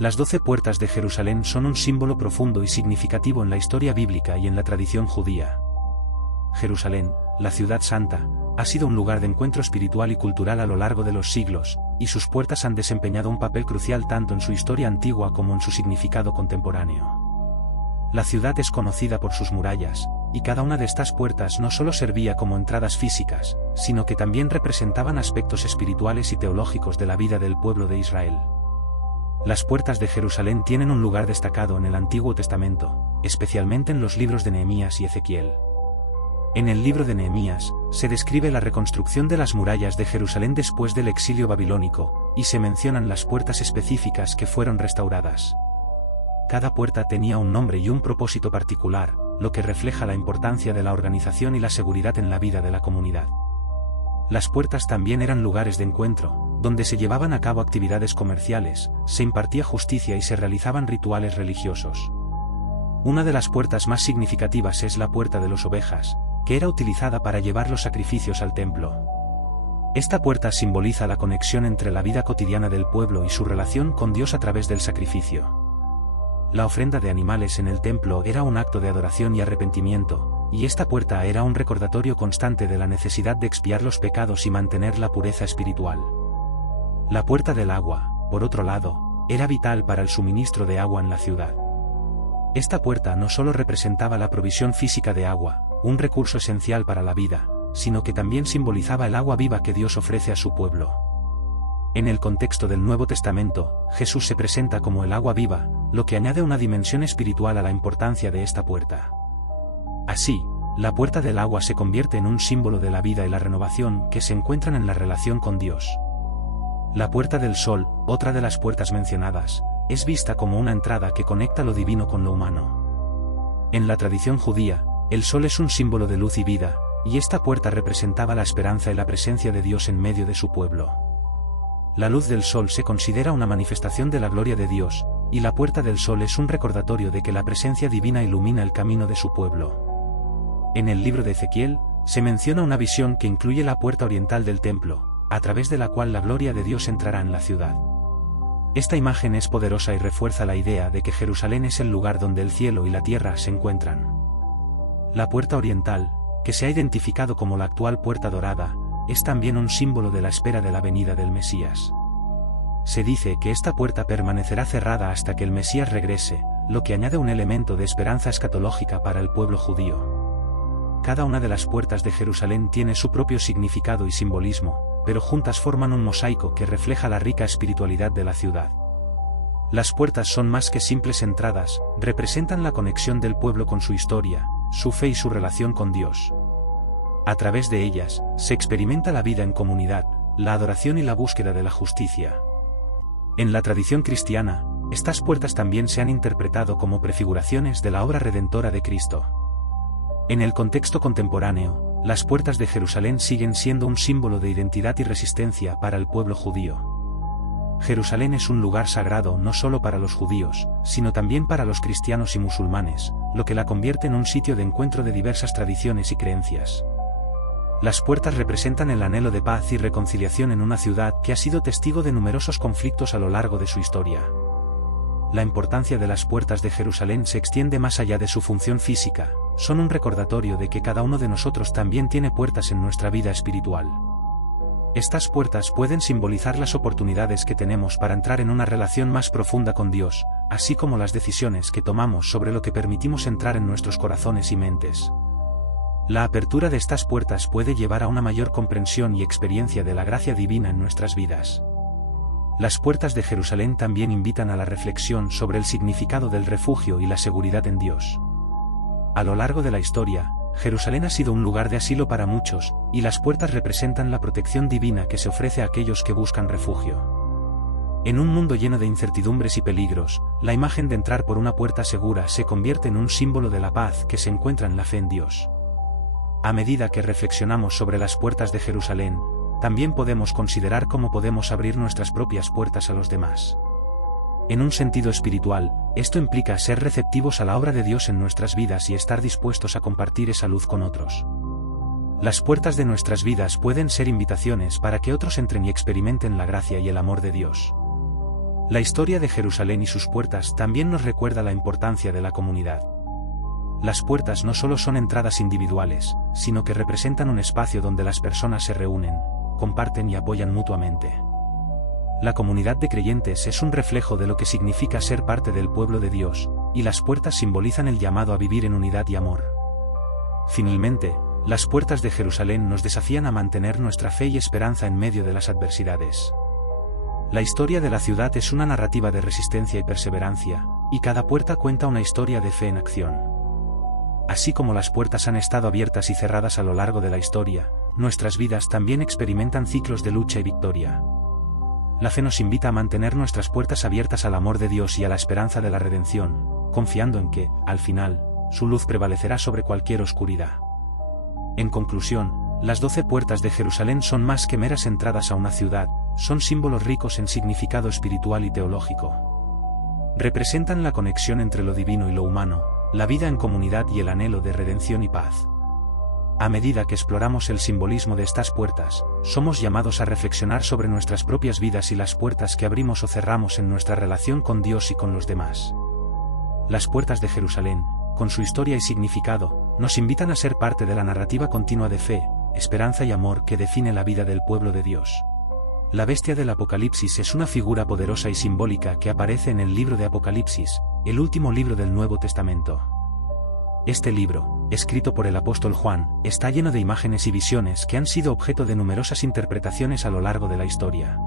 Las 12 puertas de Jerusalén son un símbolo profundo y significativo en la historia bíblica y en la tradición judía. Jerusalén, la ciudad santa, ha sido un lugar de encuentro espiritual y cultural a lo largo de los siglos, y sus puertas han desempeñado un papel crucial tanto en su historia antigua como en su significado contemporáneo. La ciudad es conocida por sus murallas, y cada una de estas puertas no solo servía como entradas físicas, sino que también representaban aspectos espirituales y teológicos de la vida del pueblo de Israel. Las puertas de Jerusalén tienen un lugar destacado en el Antiguo Testamento, especialmente en los libros de Nehemías y Ezequiel. En el libro de Nehemías, se describe la reconstrucción de las murallas de Jerusalén después del exilio babilónico, y se mencionan las puertas específicas que fueron restauradas. Cada puerta tenía un nombre y un propósito particular, lo que refleja la importancia de la organización y la seguridad en la vida de la comunidad. Las puertas también eran lugares de encuentro, donde se llevaban a cabo actividades comerciales, se impartía justicia y se realizaban rituales religiosos. Una de las puertas más significativas es la Puerta de las Ovejas, que era utilizada para llevar los sacrificios al templo. Esta puerta simboliza la conexión entre la vida cotidiana del pueblo y su relación con Dios a través del sacrificio. La ofrenda de animales en el templo era un acto de adoración y arrepentimiento, y esta puerta era un recordatorio constante de la necesidad de expiar los pecados y mantener la pureza espiritual. La Puerta del Agua, por otro lado, era vital para el suministro de agua en la ciudad. Esta puerta no solo representaba la provisión física de agua, un recurso esencial para la vida, sino que también simbolizaba el agua viva que Dios ofrece a su pueblo. En el contexto del Nuevo Testamento, Jesús se presenta como el agua viva, lo que añade una dimensión espiritual a la importancia de esta puerta. Así, la Puerta del Agua se convierte en un símbolo de la vida y la renovación que se encuentran en la relación con Dios. La Puerta del Sol, otra de las puertas mencionadas, es vista como una entrada que conecta lo divino con lo humano. En la tradición judía, el sol es un símbolo de luz y vida, y esta puerta representaba la esperanza y la presencia de Dios en medio de su pueblo. La luz del sol se considera una manifestación de la gloria de Dios, y la Puerta del Sol es un recordatorio de que la presencia divina ilumina el camino de su pueblo. En el libro de Ezequiel, se menciona una visión que incluye la puerta oriental del templo, a través de la cual la gloria de Dios entrará en la ciudad. Esta imagen es poderosa y refuerza la idea de que Jerusalén es el lugar donde el cielo y la tierra se encuentran. La puerta oriental, que se ha identificado como la actual Puerta Dorada, es también un símbolo de la espera de la venida del Mesías. Se dice que esta puerta permanecerá cerrada hasta que el Mesías regrese, lo que añade un elemento de esperanza escatológica para el pueblo judío. Cada una de las puertas de Jerusalén tiene su propio significado y simbolismo, pero juntas forman un mosaico que refleja la rica espiritualidad de la ciudad. Las puertas son más que simples entradas, representan la conexión del pueblo con su historia, su fe y su relación con Dios. A través de ellas, se experimenta la vida en comunidad, la adoración y la búsqueda de la justicia. En la tradición cristiana, estas puertas también se han interpretado como prefiguraciones de la obra redentora de Cristo. En el contexto contemporáneo, las puertas de Jerusalén siguen siendo un símbolo de identidad y resistencia para el pueblo judío. Jerusalén es un lugar sagrado no solo para los judíos, sino también para los cristianos y musulmanes, lo que la convierte en un sitio de encuentro de diversas tradiciones y creencias. Las puertas representan el anhelo de paz y reconciliación en una ciudad que ha sido testigo de numerosos conflictos a lo largo de su historia. La importancia de las puertas de Jerusalén se extiende más allá de su función física, son un recordatorio de que cada uno de nosotros también tiene puertas en nuestra vida espiritual. Estas puertas pueden simbolizar las oportunidades que tenemos para entrar en una relación más profunda con Dios, así como las decisiones que tomamos sobre lo que permitimos entrar en nuestros corazones y mentes. La apertura de estas puertas puede llevar a una mayor comprensión y experiencia de la gracia divina en nuestras vidas. Las puertas de Jerusalén también invitan a la reflexión sobre el significado del refugio y la seguridad en Dios. A lo largo de la historia, Jerusalén ha sido un lugar de asilo para muchos, y las puertas representan la protección divina que se ofrece a aquellos que buscan refugio. En un mundo lleno de incertidumbres y peligros, la imagen de entrar por una puerta segura se convierte en un símbolo de la paz que se encuentra en la fe en Dios. A medida que reflexionamos sobre las puertas de Jerusalén, también podemos considerar cómo podemos abrir nuestras propias puertas a los demás. En un sentido espiritual, esto implica ser receptivos a la obra de Dios en nuestras vidas y estar dispuestos a compartir esa luz con otros. Las puertas de nuestras vidas pueden ser invitaciones para que otros entren y experimenten la gracia y el amor de Dios. La historia de Jerusalén y sus puertas también nos recuerda la importancia de la comunidad. Las puertas no solo son entradas individuales, sino que representan un espacio donde las personas se reúnen, comparten y apoyan mutuamente. La comunidad de creyentes es un reflejo de lo que significa ser parte del pueblo de Dios, y las puertas simbolizan el llamado a vivir en unidad y amor. Finalmente, las puertas de Jerusalén nos desafían a mantener nuestra fe y esperanza en medio de las adversidades. La historia de la ciudad es una narrativa de resistencia y perseverancia, y cada puerta cuenta una historia de fe en acción. Así como las puertas han estado abiertas y cerradas a lo largo de la historia, nuestras vidas también experimentan ciclos de lucha y victoria. La fe nos invita a mantener nuestras puertas abiertas al amor de Dios y a la esperanza de la redención, confiando en que, al final, su luz prevalecerá sobre cualquier oscuridad. En conclusión, las 12 puertas de Jerusalén son más que meras entradas a una ciudad, son símbolos ricos en significado espiritual y teológico. Representan la conexión entre lo divino y lo humano, la vida en comunidad y el anhelo de redención y paz. A medida que exploramos el simbolismo de estas puertas, somos llamados a reflexionar sobre nuestras propias vidas y las puertas que abrimos o cerramos en nuestra relación con Dios y con los demás. Las puertas de Jerusalén, con su historia y significado, nos invitan a ser parte de la narrativa continua de fe, esperanza y amor que define la vida del pueblo de Dios. La bestia del Apocalipsis es una figura poderosa y simbólica que aparece en el libro de Apocalipsis, el último libro del Nuevo Testamento. Este libro, escrito por el apóstol Juan, está lleno de imágenes y visiones que han sido objeto de numerosas interpretaciones a lo largo de la historia.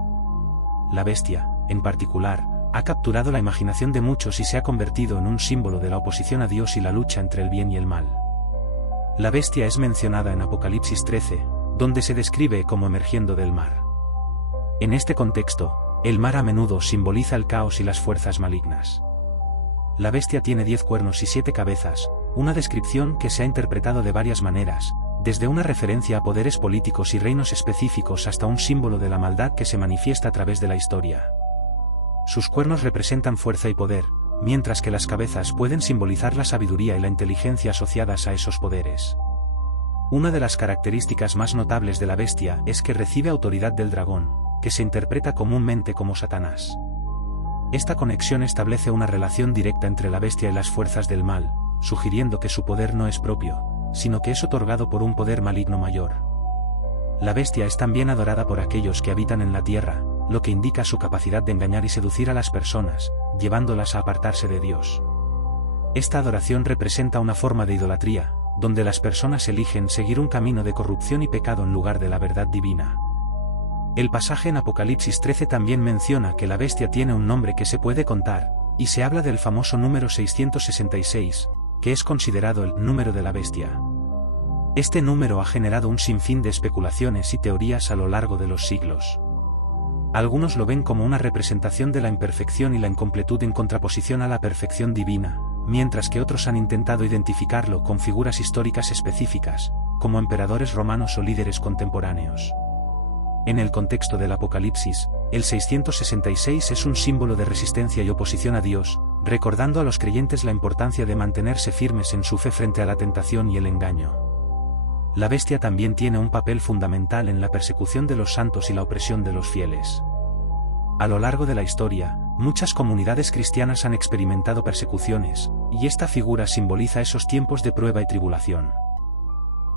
La bestia, en particular, ha capturado la imaginación de muchos y se ha convertido en un símbolo de la oposición a Dios y la lucha entre el bien y el mal. La bestia es mencionada en Apocalipsis 13, donde se describe como emergiendo del mar. En este contexto, el mar a menudo simboliza el caos y las fuerzas malignas. La bestia tiene 10 cuernos y 7 cabezas, una descripción que se ha interpretado de varias maneras, desde una referencia a poderes políticos y reinos específicos hasta un símbolo de la maldad que se manifiesta a través de la historia. Sus cuernos representan fuerza y poder, mientras que las cabezas pueden simbolizar la sabiduría y la inteligencia asociadas a esos poderes. Una de las características más notables de la bestia es que recibe autoridad del dragón, que se interpreta comúnmente como Satanás. Esta conexión establece una relación directa entre la bestia y las fuerzas del mal, sugiriendo que su poder no es propio, sino que es otorgado por un poder maligno mayor. La bestia es también adorada por aquellos que habitan en la tierra, lo que indica su capacidad de engañar y seducir a las personas, llevándolas a apartarse de Dios. Esta adoración representa una forma de idolatría, donde las personas eligen seguir un camino de corrupción y pecado en lugar de la verdad divina. El pasaje en Apocalipsis 13 también menciona que la bestia tiene un nombre que se puede contar, y se habla del famoso número 666, que es considerado el número de la bestia. Este número ha generado un sinfín de especulaciones y teorías a lo largo de los siglos. Algunos lo ven como una representación de la imperfección y la incompletud en contraposición a la perfección divina, mientras que otros han intentado identificarlo con figuras históricas específicas, como emperadores romanos o líderes contemporáneos. En el contexto del Apocalipsis, el 666 es un símbolo de resistencia y oposición a Dios, recordando a los creyentes la importancia de mantenerse firmes en su fe frente a la tentación y el engaño. La bestia también tiene un papel fundamental en la persecución de los santos y la opresión de los fieles. A lo largo de la historia, muchas comunidades cristianas han experimentado persecuciones, y esta figura simboliza esos tiempos de prueba y tribulación.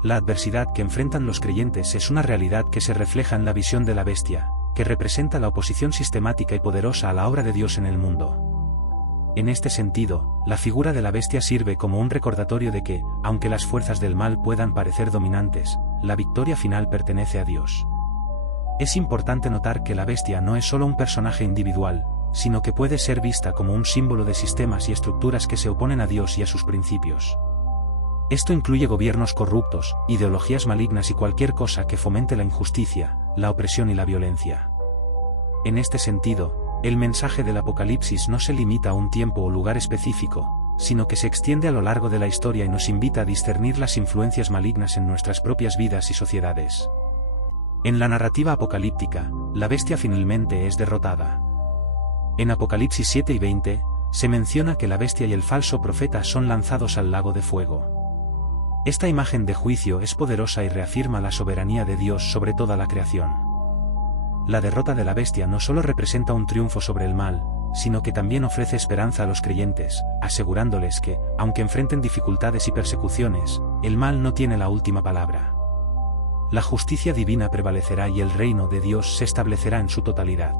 La adversidad que enfrentan los creyentes es una realidad que se refleja en la visión de la bestia, que representa la oposición sistemática y poderosa a la obra de Dios en el mundo. En este sentido, la figura de la bestia sirve como un recordatorio de que, aunque las fuerzas del mal puedan parecer dominantes, la victoria final pertenece a Dios. Es importante notar que la bestia no es solo un personaje individual, sino que puede ser vista como un símbolo de sistemas y estructuras que se oponen a Dios y a sus principios. Esto incluye gobiernos corruptos, ideologías malignas y cualquier cosa que fomente la injusticia, la opresión y la violencia. En este sentido, el mensaje del Apocalipsis no se limita a un tiempo o lugar específico, sino que se extiende a lo largo de la historia y nos invita a discernir las influencias malignas en nuestras propias vidas y sociedades. En la narrativa apocalíptica, la bestia finalmente es derrotada. En Apocalipsis 7 y 20, se menciona que la bestia y el falso profeta son lanzados al lago de fuego. Esta imagen de juicio es poderosa y reafirma la soberanía de Dios sobre toda la creación. La derrota de la bestia no solo representa un triunfo sobre el mal, sino que también ofrece esperanza a los creyentes, asegurándoles que, aunque enfrenten dificultades y persecuciones, el mal no tiene la última palabra. La justicia divina prevalecerá y el reino de Dios se establecerá en su totalidad.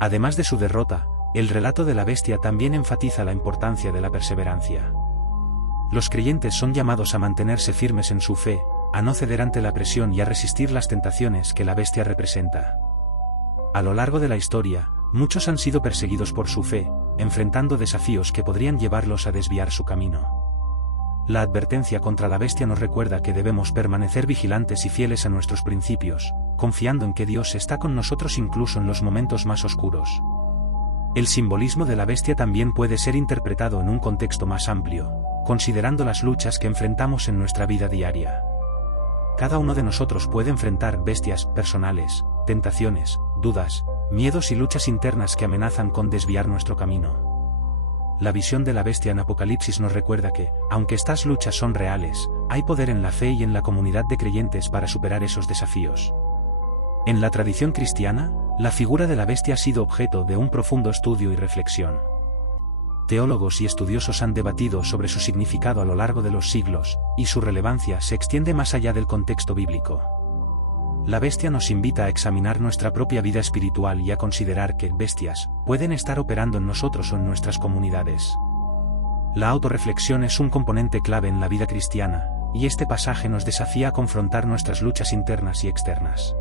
Además de su derrota, el relato de la bestia también enfatiza la importancia de la perseverancia. Los creyentes son llamados a mantenerse firmes en su fe, a no ceder ante la presión y a resistir las tentaciones que la bestia representa. A lo largo de la historia, muchos han sido perseguidos por su fe, enfrentando desafíos que podrían llevarlos a desviar su camino. La advertencia contra la bestia nos recuerda que debemos permanecer vigilantes y fieles a nuestros principios, confiando en que Dios está con nosotros incluso en los momentos más oscuros. El simbolismo de la bestia también puede ser interpretado en un contexto más amplio, considerando las luchas que enfrentamos en nuestra vida diaria. Cada uno de nosotros puede enfrentar bestias personales, tentaciones, dudas, miedos y luchas internas que amenazan con desviar nuestro camino. La visión de la bestia en Apocalipsis nos recuerda que, aunque estas luchas son reales, hay poder en la fe y en la comunidad de creyentes para superar esos desafíos. En la tradición cristiana, la figura de la bestia ha sido objeto de un profundo estudio y reflexión. Teólogos y estudiosos han debatido sobre su significado a lo largo de los siglos, y su relevancia se extiende más allá del contexto bíblico. La bestia nos invita a examinar nuestra propia vida espiritual y a considerar que bestias pueden estar operando en nosotros o en nuestras comunidades. La autorreflexión es un componente clave en la vida cristiana, y este pasaje nos desafía a confrontar nuestras luchas internas y externas.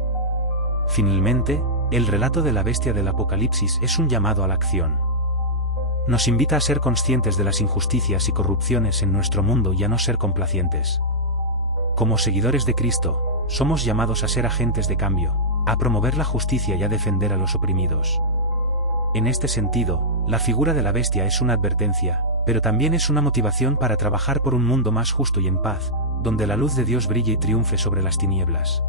Finalmente, el relato de la bestia del Apocalipsis es un llamado a la acción. Nos invita a ser conscientes de las injusticias y corrupciones en nuestro mundo y a no ser complacientes. Como seguidores de Cristo, somos llamados a ser agentes de cambio, a promover la justicia y a defender a los oprimidos. En este sentido, la figura de la bestia es una advertencia, pero también es una motivación para trabajar por un mundo más justo y en paz, donde la luz de Dios brille y triunfe sobre las tinieblas.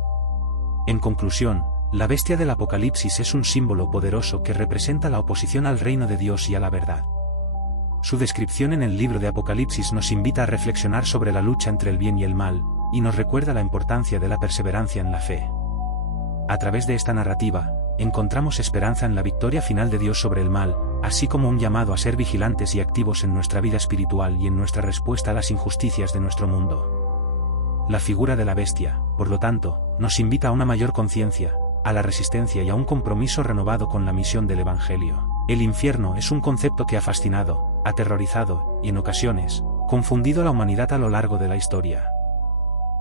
En conclusión, la bestia del Apocalipsis es un símbolo poderoso que representa la oposición al reino de Dios y a la verdad. Su descripción en el libro de Apocalipsis nos invita a reflexionar sobre la lucha entre el bien y el mal, y nos recuerda la importancia de la perseverancia en la fe. A través de esta narrativa, encontramos esperanza en la victoria final de Dios sobre el mal, así como un llamado a ser vigilantes y activos en nuestra vida espiritual y en nuestra respuesta a las injusticias de nuestro mundo. La figura de la bestia, por lo tanto, nos invita a una mayor conciencia, a la resistencia y a un compromiso renovado con la misión del Evangelio. El infierno es un concepto que ha fascinado, aterrorizado, y en ocasiones, confundido a la humanidad a lo largo de la historia.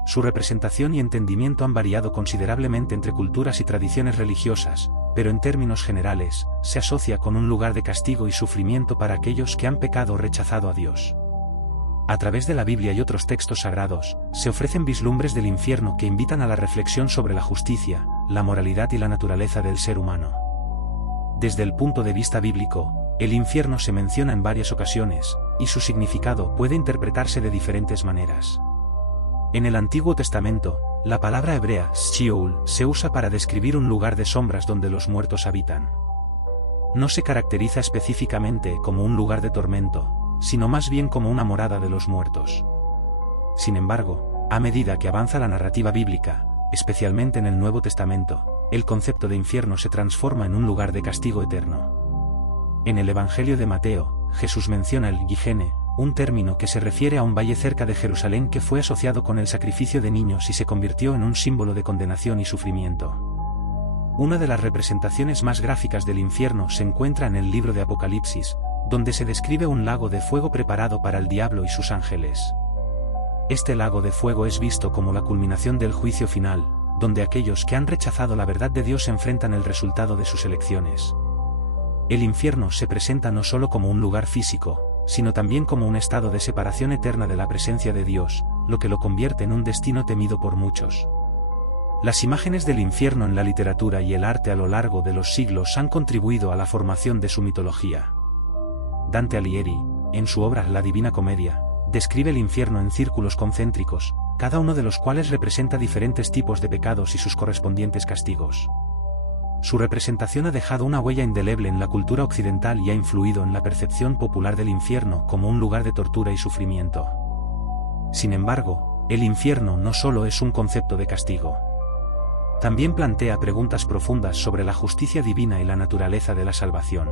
Su representación y entendimiento han variado considerablemente entre culturas y tradiciones religiosas, pero en términos generales, se asocia con un lugar de castigo y sufrimiento para aquellos que han pecado o rechazado a Dios. A través de la Biblia y otros textos sagrados, se ofrecen vislumbres del infierno que invitan a la reflexión sobre la justicia, la moralidad y la naturaleza del ser humano. Desde el punto de vista bíblico, el infierno se menciona en varias ocasiones, y su significado puede interpretarse de diferentes maneras. En el Antiguo Testamento, la palabra hebrea Sheol se usa para describir un lugar de sombras donde los muertos habitan. No se caracteriza específicamente como un lugar de tormento, sino más bien como una morada de los muertos. Sin embargo, a medida que avanza la narrativa bíblica, especialmente en el Nuevo Testamento, el concepto de infierno se transforma en un lugar de castigo eterno. En el Evangelio de Mateo, Jesús menciona el Guijene, un término que se refiere a un valle cerca de Jerusalén que fue asociado con el sacrificio de niños y se convirtió en un símbolo de condenación y sufrimiento. Una de las representaciones más gráficas del infierno se encuentra en el libro de Apocalipsis, donde se describe un lago de fuego preparado para el diablo y sus ángeles. Este lago de fuego es visto como la culminación del juicio final, donde aquellos que han rechazado la verdad de Dios enfrentan el resultado de sus elecciones. El infierno se presenta no solo como un lugar físico, sino también como un estado de separación eterna de la presencia de Dios, lo que lo convierte en un destino temido por muchos. Las imágenes del infierno en la literatura y el arte a lo largo de los siglos han contribuido a la formación de su mitología. Dante Alighieri, en su obra La Divina Comedia, describe el infierno en círculos concéntricos, cada uno de los cuales representa diferentes tipos de pecados y sus correspondientes castigos. Su representación ha dejado una huella indeleble en la cultura occidental y ha influido en la percepción popular del infierno como un lugar de tortura y sufrimiento. Sin embargo, el infierno no solo es un concepto de castigo. También plantea preguntas profundas sobre la justicia divina y la naturaleza de la salvación.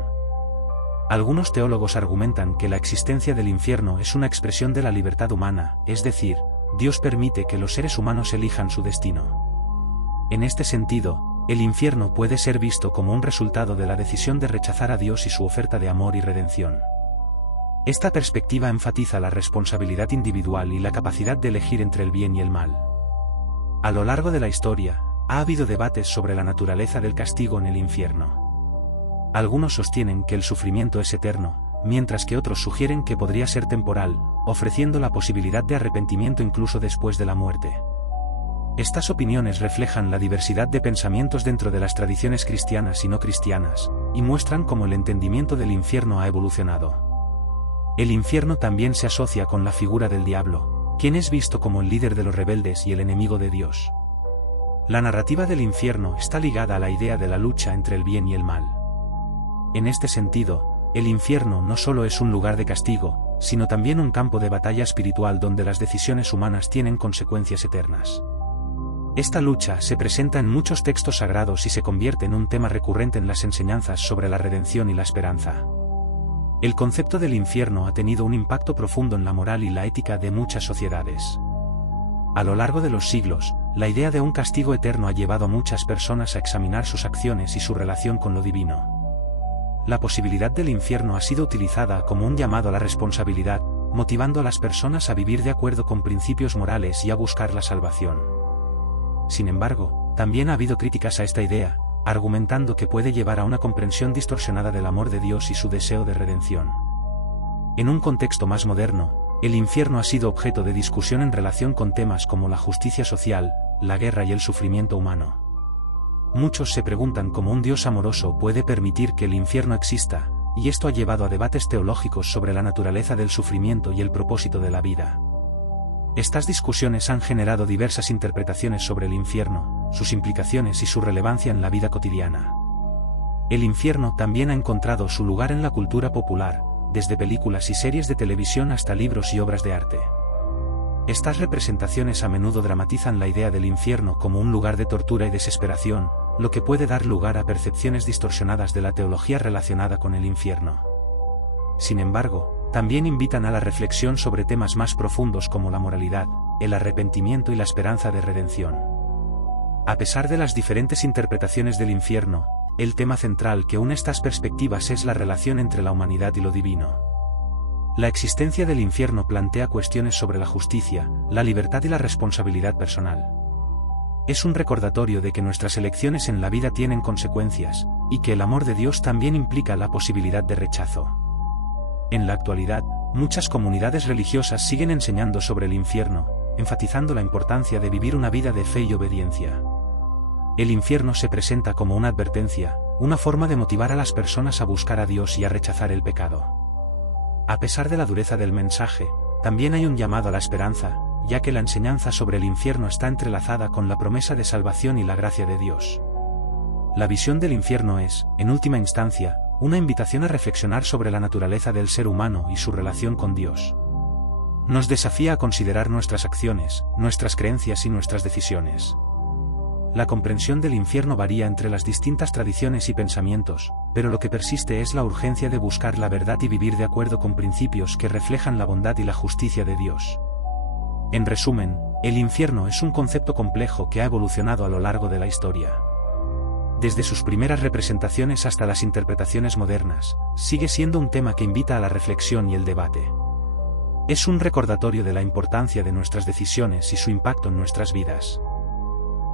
Algunos teólogos argumentan que la existencia del infierno es una expresión de la libertad humana, es decir, Dios permite que los seres humanos elijan su destino. En este sentido, el infierno puede ser visto como un resultado de la decisión de rechazar a Dios y su oferta de amor y redención. Esta perspectiva enfatiza la responsabilidad individual y la capacidad de elegir entre el bien y el mal. A lo largo de la historia, ha habido debates sobre la naturaleza del castigo en el infierno. Algunos sostienen que el sufrimiento es eterno, mientras que otros sugieren que podría ser temporal, ofreciendo la posibilidad de arrepentimiento incluso después de la muerte. Estas opiniones reflejan la diversidad de pensamientos dentro de las tradiciones cristianas y no cristianas, y muestran cómo el entendimiento del infierno ha evolucionado. El infierno también se asocia con la figura del diablo, quien es visto como el líder de los rebeldes y el enemigo de Dios. La narrativa del infierno está ligada a la idea de la lucha entre el bien y el mal. En este sentido, el infierno no solo es un lugar de castigo, sino también un campo de batalla espiritual donde las decisiones humanas tienen consecuencias eternas. Esta lucha se presenta en muchos textos sagrados y se convierte en un tema recurrente en las enseñanzas sobre la redención y la esperanza. El concepto del infierno ha tenido un impacto profundo en la moral y la ética de muchas sociedades. A lo largo de los siglos, la idea de un castigo eterno ha llevado a muchas personas a examinar sus acciones y su relación con lo divino. La posibilidad del infierno ha sido utilizada como un llamado a la responsabilidad, motivando a las personas a vivir de acuerdo con principios morales y a buscar la salvación. Sin embargo, también ha habido críticas a esta idea, argumentando que puede llevar a una comprensión distorsionada del amor de Dios y su deseo de redención. En un contexto más moderno, el infierno ha sido objeto de discusión en relación con temas como la justicia social, la guerra y el sufrimiento humano. Muchos se preguntan cómo un Dios amoroso puede permitir que el infierno exista, y esto ha llevado a debates teológicos sobre la naturaleza del sufrimiento y el propósito de la vida. Estas discusiones han generado diversas interpretaciones sobre el infierno, sus implicaciones y su relevancia en la vida cotidiana. El infierno también ha encontrado su lugar en la cultura popular, desde películas y series de televisión hasta libros y obras de arte. Estas representaciones a menudo dramatizan la idea del infierno como un lugar de tortura y desesperación, lo que puede dar lugar a percepciones distorsionadas de la teología relacionada con el infierno. Sin embargo, también invitan a la reflexión sobre temas más profundos como la moralidad, el arrepentimiento y la esperanza de redención. A pesar de las diferentes interpretaciones del infierno, el tema central que une estas perspectivas es la relación entre la humanidad y lo divino. La existencia del infierno plantea cuestiones sobre la justicia, la libertad y la responsabilidad personal. Es un recordatorio de que nuestras elecciones en la vida tienen consecuencias, y que el amor de Dios también implica la posibilidad de rechazo. En la actualidad, muchas comunidades religiosas siguen enseñando sobre el infierno, enfatizando la importancia de vivir una vida de fe y obediencia. El infierno se presenta como una advertencia, una forma de motivar a las personas a buscar a Dios y a rechazar el pecado. A pesar de la dureza del mensaje, también hay un llamado a la esperanza, ya que la enseñanza sobre el infierno está entrelazada con la promesa de salvación y la gracia de Dios. La visión del infierno es, en última instancia, una invitación a reflexionar sobre la naturaleza del ser humano y su relación con Dios. Nos desafía a considerar nuestras acciones, nuestras creencias y nuestras decisiones. La comprensión del infierno varía entre las distintas tradiciones y pensamientos, pero lo que persiste es la urgencia de buscar la verdad y vivir de acuerdo con principios que reflejan la bondad y la justicia de Dios. En resumen, el infierno es un concepto complejo que ha evolucionado a lo largo de la historia. Desde sus primeras representaciones hasta las interpretaciones modernas, sigue siendo un tema que invita a la reflexión y el debate. Es un recordatorio de la importancia de nuestras decisiones y su impacto en nuestras vidas.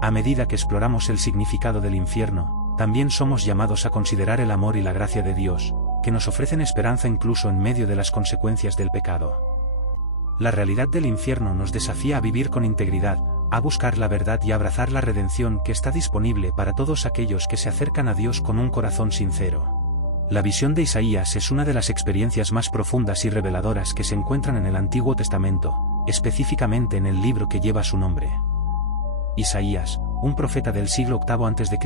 A medida que exploramos el significado del infierno, también somos llamados a considerar el amor y la gracia de Dios, que nos ofrecen esperanza incluso en medio de las consecuencias del pecado. La realidad del infierno nos desafía a vivir con integridad, a buscar la verdad y a abrazar la redención que está disponible para todos aquellos que se acercan a Dios con un corazón sincero. La visión de Isaías es una de las experiencias más profundas y reveladoras que se encuentran en el Antiguo Testamento, específicamente en el libro que lleva su nombre. Isaías, un profeta del siglo VIII a.C.,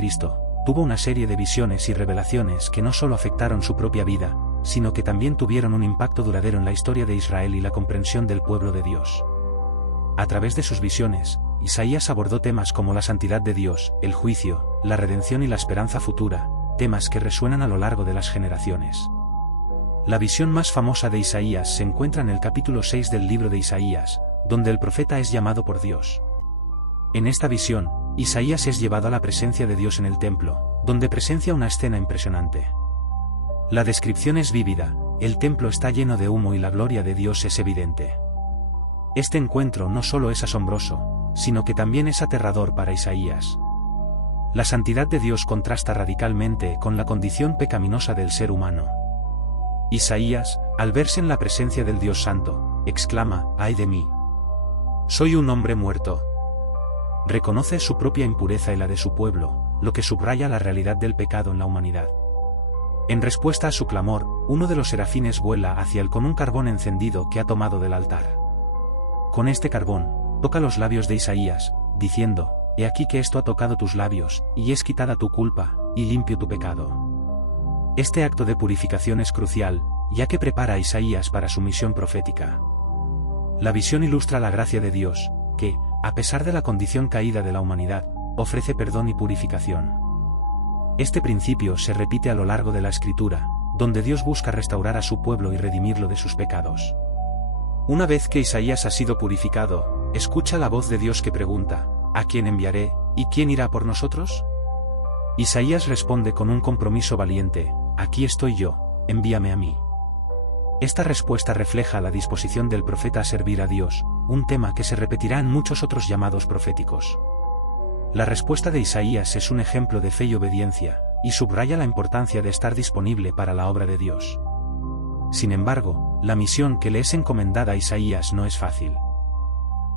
tuvo una serie de visiones y revelaciones que no solo afectaron su propia vida, sino que también tuvieron un impacto duradero en la historia de Israel y la comprensión del pueblo de Dios. A través de sus visiones, Isaías abordó temas como la santidad de Dios, el juicio, la redención y la esperanza futura, temas que resuenan a lo largo de las generaciones. La visión más famosa de Isaías se encuentra en el capítulo 6 del libro de Isaías, donde el profeta es llamado por Dios. En esta visión, Isaías es llevado a la presencia de Dios en el templo, donde presencia una escena impresionante. La descripción es vívida, el templo está lleno de humo y la gloria de Dios es evidente. Este encuentro no solo es asombroso, sino que también es aterrador para Isaías. La santidad de Dios contrasta radicalmente con la condición pecaminosa del ser humano. Isaías, al verse en la presencia del Dios Santo, exclama: ¡ay de mí! Soy un hombre muerto. Reconoce su propia impureza y la de su pueblo, lo que subraya la realidad del pecado en la humanidad. En respuesta a su clamor, uno de los serafines vuela hacia él con un carbón encendido que ha tomado del altar. Con este carbón, toca los labios de Isaías, diciendo: he aquí que esto ha tocado tus labios, y es quitada tu culpa, y limpio tu pecado. Este acto de purificación es crucial, ya que prepara a Isaías para su misión profética. La visión ilustra la gracia de Dios, que, a pesar de la condición caída de la humanidad, ofrece perdón y purificación. Este principio se repite a lo largo de la Escritura, donde Dios busca restaurar a su pueblo y redimirlo de sus pecados. Una vez que Isaías ha sido purificado, escucha la voz de Dios que pregunta: ¿a quién enviaré, y quién irá por nosotros? Isaías responde con un compromiso valiente: aquí estoy yo, envíame a mí. Esta respuesta refleja la disposición del profeta a servir a Dios, un tema que se repetirá en muchos otros llamados proféticos. La respuesta de Isaías es un ejemplo de fe y obediencia, y subraya la importancia de estar disponible para la obra de Dios. Sin embargo, la misión que le es encomendada a Isaías no es fácil.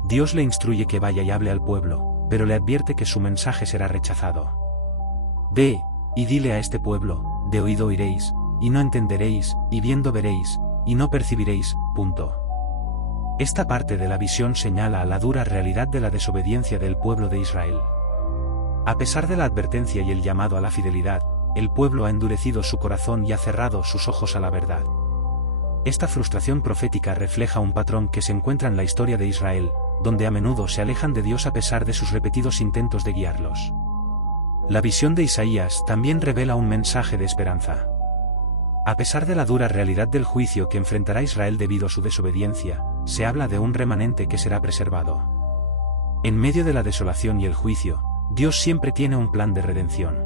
Dios le instruye que vaya y hable al pueblo, pero le advierte que su mensaje será rechazado. Ve, y dile a este pueblo: de oído oiréis, y no entenderéis, y viendo veréis, y no percibiréis. Esta parte de la visión señala a la dura realidad de la desobediencia del pueblo de Israel. A pesar de la advertencia y el llamado a la fidelidad, el pueblo ha endurecido su corazón y ha cerrado sus ojos a la verdad. Esta frustración profética refleja un patrón que se encuentra en la historia de Israel, donde a menudo se alejan de Dios a pesar de sus repetidos intentos de guiarlos. La visión de Isaías también revela un mensaje de esperanza. A pesar de la dura realidad del juicio que enfrentará Israel debido a su desobediencia, se habla de un remanente que será preservado. En medio de la desolación y el juicio, Dios siempre tiene un plan de redención.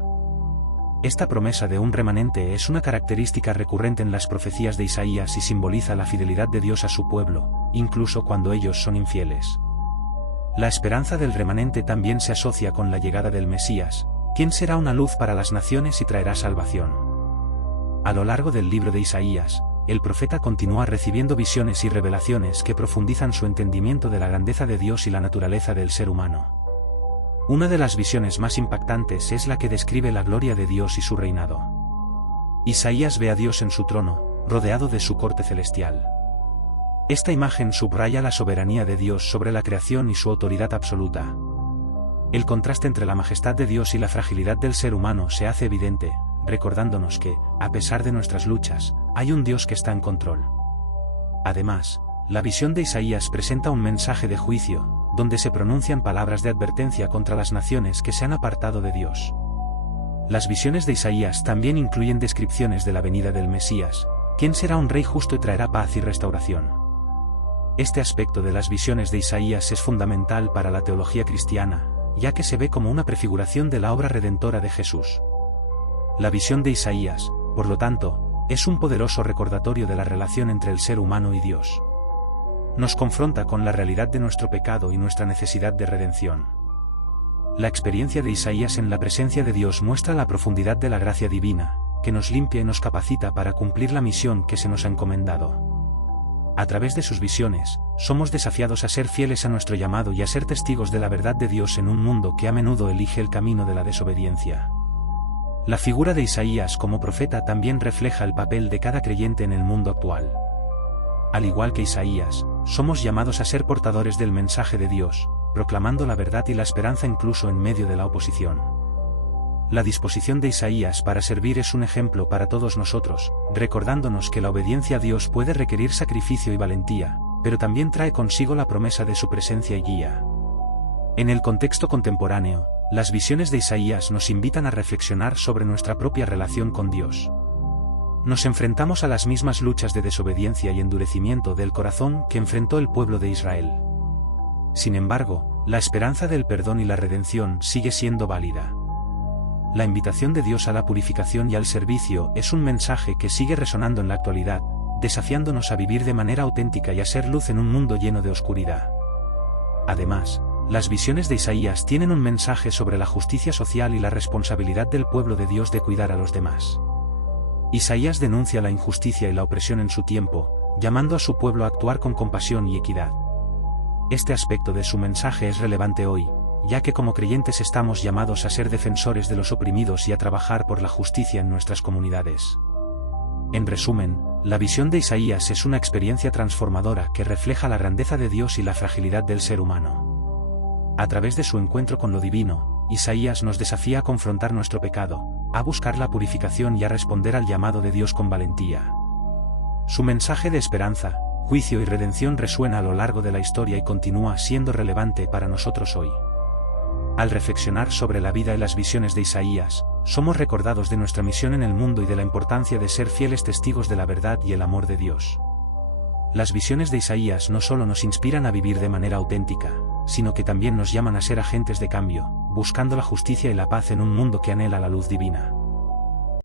Esta promesa de un remanente es una característica recurrente en las profecías de Isaías y simboliza la fidelidad de Dios a su pueblo, incluso cuando ellos son infieles. La esperanza del remanente también se asocia con la llegada del Mesías, quien será una luz para las naciones y traerá salvación. A lo largo del libro de Isaías, el profeta continúa recibiendo visiones y revelaciones que profundizan su entendimiento de la grandeza de Dios y la naturaleza del ser humano. Una de las visiones más impactantes es la que describe la gloria de Dios y su reinado. Isaías ve a Dios en su trono, rodeado de su corte celestial. Esta imagen subraya la soberanía de Dios sobre la creación y su autoridad absoluta. El contraste entre la majestad de Dios y la fragilidad del ser humano se hace evidente, recordándonos que, a pesar de nuestras luchas, hay un Dios que está en control. Además, la visión de Isaías presenta un mensaje de juicio, donde se pronuncian palabras de advertencia contra las naciones que se han apartado de Dios. Las visiones de Isaías también incluyen descripciones de la venida del Mesías, quien será un rey justo y traerá paz y restauración. Este aspecto de las visiones de Isaías es fundamental para la teología cristiana, ya que se ve como una prefiguración de la obra redentora de Jesús. La visión de Isaías, por lo tanto, es un poderoso recordatorio de la relación entre el ser humano y Dios. Nos confronta con la realidad de nuestro pecado y nuestra necesidad de redención. La experiencia de Isaías en la presencia de Dios muestra la profundidad de la gracia divina, que nos limpia y nos capacita para cumplir la misión que se nos ha encomendado. A través de sus visiones, somos desafiados a ser fieles a nuestro llamado y a ser testigos de la verdad de Dios en un mundo que a menudo elige el camino de la desobediencia. La figura de Isaías como profeta también refleja el papel de cada creyente en el mundo actual. Al igual que Isaías, somos llamados a ser portadores del mensaje de Dios, proclamando la verdad y la esperanza incluso en medio de la oposición. La disposición de Isaías para servir es un ejemplo para todos nosotros, recordándonos que la obediencia a Dios puede requerir sacrificio y valentía, pero también trae consigo la promesa de su presencia y guía. En el contexto contemporáneo, las visiones de Isaías nos invitan a reflexionar sobre nuestra propia relación con Dios. nos enfrentamos a las mismas luchas de desobediencia y endurecimiento del corazón que enfrentó el pueblo de Israel. Sin embargo, la esperanza del perdón y la redención sigue siendo válida. La invitación de Dios a la purificación y al servicio es un mensaje que sigue resonando en la actualidad, desafiándonos a vivir de manera auténtica y a ser luz en un mundo lleno de oscuridad. Además, las visiones de Isaías tienen un mensaje sobre la justicia social y la responsabilidad del pueblo de Dios de cuidar a los demás. Isaías denuncia la injusticia y la opresión en su tiempo, llamando a su pueblo a actuar con compasión y equidad. Este aspecto de su mensaje es relevante hoy, ya que como creyentes estamos llamados a ser defensores de los oprimidos y a trabajar por la justicia en nuestras comunidades. En resumen, la visión de Isaías es una experiencia transformadora que refleja la grandeza de Dios y la fragilidad del ser humano. A través de su encuentro con lo divino, Isaías nos desafía a confrontar nuestro pecado, a buscar la purificación y a responder al llamado de Dios con valentía. Su mensaje de esperanza, juicio y redención resuena a lo largo de la historia y continúa siendo relevante para nosotros hoy. Al reflexionar sobre la vida y las visiones de Isaías, somos recordados de nuestra misión en el mundo y de la importancia de ser fieles testigos de la verdad y el amor de Dios. Las visiones de Isaías no solo nos inspiran a vivir de manera auténtica, sino que también nos llaman a ser agentes de cambio, buscando la justicia y la paz en un mundo que anhela la luz divina.